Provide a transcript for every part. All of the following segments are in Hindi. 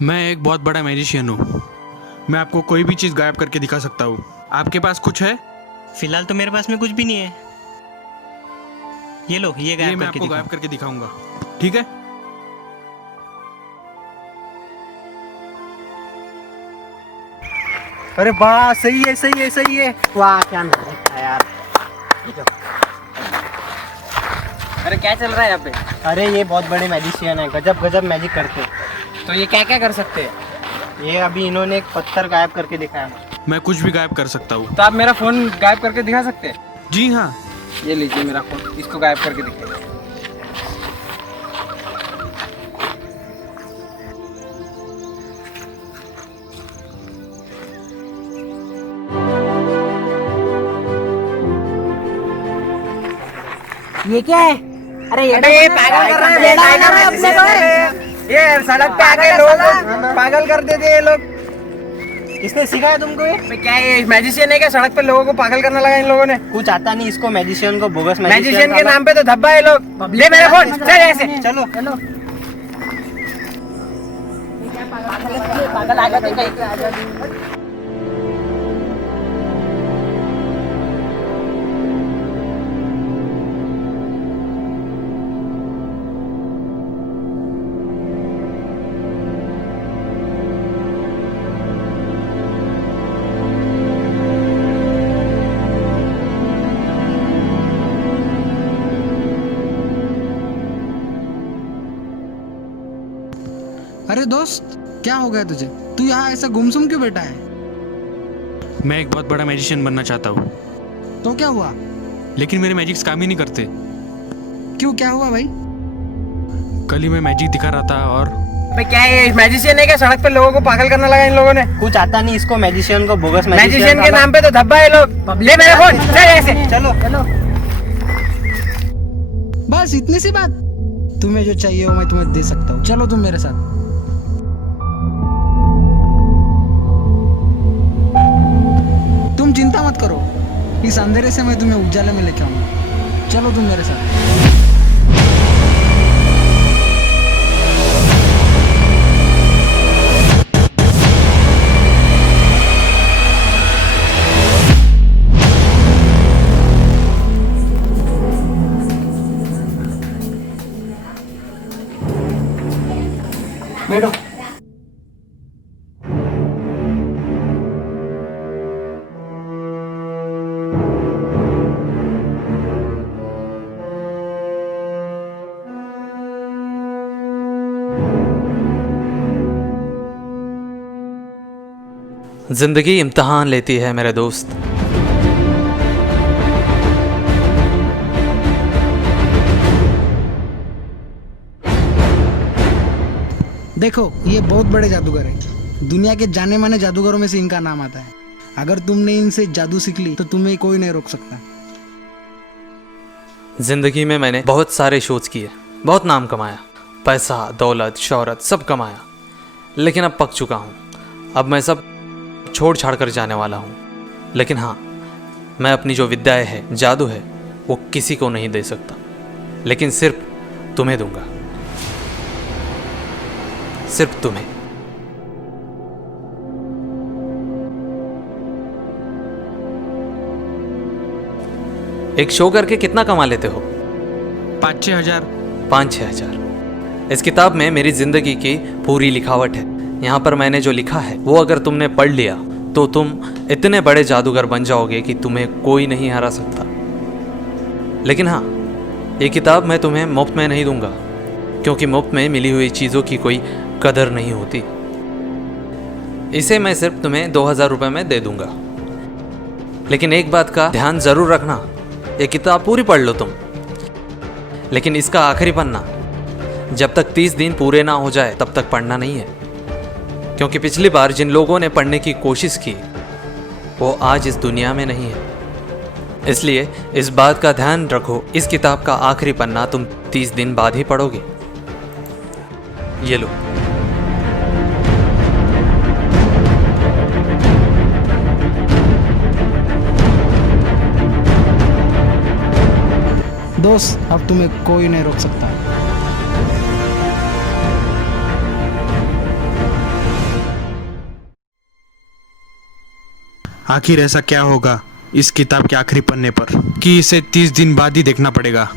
मैं एक बहुत बड़ा मैजिशियन हूँ। मैं आपको कोई भी चीज़ गायब करके दिखा सकता हूँ। आपके पास कुछ है? फिलहाल तो मेरे पास में कुछ भी नहीं है। ये लो, ये ये गायब मैं करके आपको गायब दिखाओ। करके दिखाऊंगा, ठीक है? अरे वाह, सही है सही है सही है। वाह क्या नाटक था यार। अरे क्या चल रहा है यहाँ पे? अरे ये बहुत बड़े मैजिशियन है, गजब गजब मैजिक करते हैं। तो ये क्या क्या कर सकते हैं? ये अभी इन्होंने एक पत्थर गायब करके दिखाया। मैं कुछ भी गायब कर सकता हूँ। तो आप मेरा फोन गायब करके दिखा सकते हैं? जी हाँ। ये लीजिए मेरा फोन, इसको गायब करके दिखाइए। ये क्या है? अरे ये पागल कर रहा है, पागल है अपने को। ये सड़क पे आके लोग पागल कर देते हैं लोग। किसने सिखाया तुमको ये? मैं क्या ये मैजिशियन है क्या? सड़क पे लोगों को पागल करने लगा इन लोगों ने। कुछ आता नहीं इसको, मैजिशियन को, बोगस मैजिशियन के नाम पे तो धब्बा है लोग। ले मेरा फोन, चल ऐसे। चलो चलो पागल आ जाते कहीं। अरे दोस्त, क्या हो गया तुझे? तू यहाँ ऐसा गुमसुम क्यों बैठा है? मैं एक बहुत बड़ा मैजिशियन बनना चाहता हूँ, तो क्या हुआ? लेकिन मेरे मैजिक्स काम ही नहीं करते। क्यों, क्या हुआ भाई? कल ही मैं मैजिक दिखा रहा था और मैं क्या ये मैजिशियन है क्या? सड़क पे लोगों को पागल करने लगा इन लोगों ने। कुछ आता नहीं इसको, मैजिशियन को, बोगस मैजिशियन के नाम पे तो धब्बा है लोग। ले मेरा फोन, चल ऐसे। चलो चलो बस इतनी सी बात? तुम्हें जो चाहिए वो मैं तुम्हें दे सकता हूँ। चलो तुम मेरे साथ। तुम चिंता मत करो, इस अंधेरे से मैं तुम्हें उजाले में लेके आऊंगा। चलो तुम मेरे साथ। बैठो। जिंदगी इम्तिहान लेती है मेरे दोस्त। देखो, ये बहुत बड़े जादूगर हैं। दुनिया के जाने माने जादूगरों में से इनका नाम आता है। अगर तुमने इनसे जादू सीख ली तो तुम्हें कोई नहीं रोक सकता। जिंदगी में मैंने बहुत सारे शोज किए, बहुत नाम कमाया, पैसा, दौलत, शोहरत सब कमाया, लेकिन अब पक चुका हूँ। अब मैं सब छोड़ छाड़ कर जाने वाला हूँ। लेकिन हाँ, मैं अपनी जो विद्याएं है, जादू है, वो किसी को नहीं दे सकता, लेकिन सिर्फ तुम्हें दूंगा, सिर्फ तुम्हें। एक शो करके कितना कमा लेते हो? 5-6 हज़ार। 5-6 हज़ार। इस किताब में मेरी जिंदगी की पूरी लिखावट है। यहाँ पर मैंने जो लिखा है वो अगर तुमने पढ़ लिया तो तुम इतने बड़े जादूगर बन जाओगे कि तुम्हें कोई नहीं हरा सकता। लेकिन हाँ, ये किताब मैं तुम्हें मुफ्त में नहीं दूंगा, क्योंकि मुफ्त में मिली हुई चीज़ों की कोई कदर नहीं होती। इसे मैं सिर्फ तुम्हें 2000 रुपये में दे दूंगा। लेकिन एक बात का ध्यान ज़रूर रखना, ये किताब पूरी पढ़ लो तुम, लेकिन इसका आखिरी पन्ना जब तक 30 दिन पूरे ना हो जाए तब तक पढ़ना नहीं है, क्योंकि पिछली बार जिन लोगों ने पढ़ने की कोशिश की वो आज इस दुनिया में नहीं है। इसलिए इस बात का ध्यान रखो, इस किताब का आखिरी पन्ना तुम 30 दिन बाद ही पढ़ोगे। ये लो। दोस्त, अब तुम्हें कोई नहीं रोक सकता। आखिर ऐसा क्या होगा इस किताब के आखिरी पन्ने पर कि इसे 30 दिन बाद ही देखना पड़ेगा।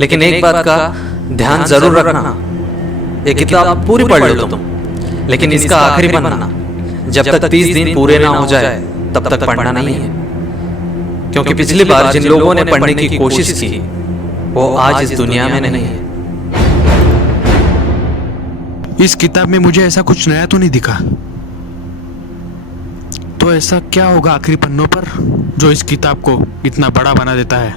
लेकिन एक बात का ध्यान जरूर रखना, ये किताब पूरी पढ़ लो तुम, लेकिन इसका आखिरी पन्ना जब तक 30 दिन पूरे ना हो जाए तब तक पढ़ना नहीं है, क्योंकि पिछली बार जिन लोगों ने पढ़ने की कोशिश की वो आज इस दुनिया में नहीं है। इस किताब में मुझे ऐसा कुछ नया तो नहीं दिखा, तो ऐसा क्या होगा आखिरी पन्नों पर जो इस किताब को इतना बड़ा बना देता है।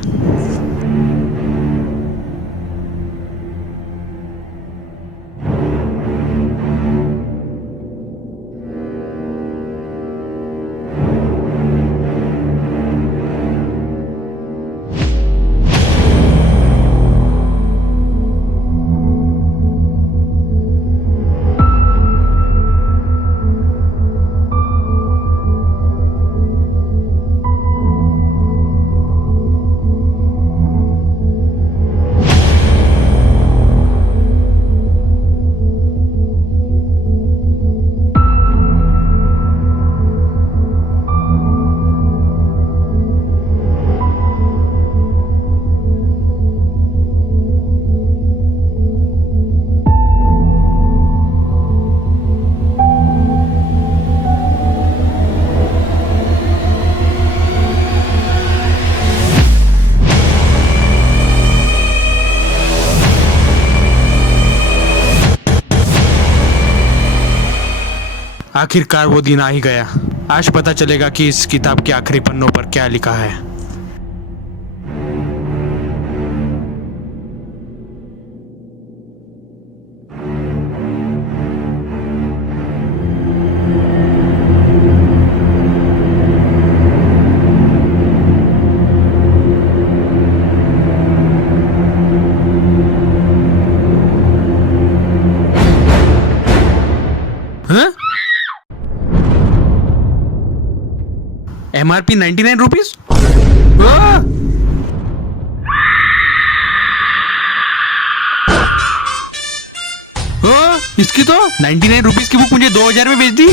आखिरकार वो दिन आ ही गया। आज पता चलेगा कि इस किताब के आखिरी पन्नों पर क्या लिखा है। हाँ? MRP 99 rupees. इसकी तो 99 रुपीज की बुक मुझे 2000 में बेच दी।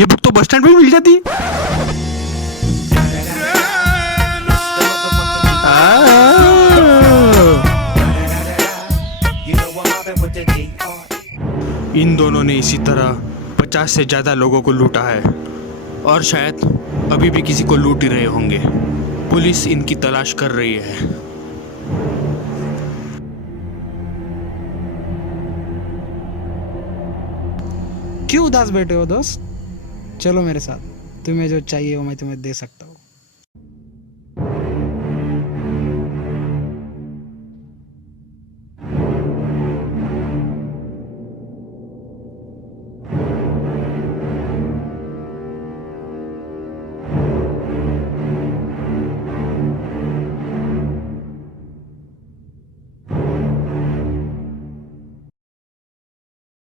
ये बुक तो बस स्टैंड पे भी मिल जाती। इन दोनों ने इसी तरह 50 से ज्यादा लोगों को लूटा है और शायद अभी भी किसी को लूट ही रहे होंगे। पुलिस इनकी तलाश कर रही है। क्यों उदास बैठे हो दोस्त? चलो मेरे साथ, तुम्हें जो चाहिए वो मैं तुम्हें दे सकता हूँ।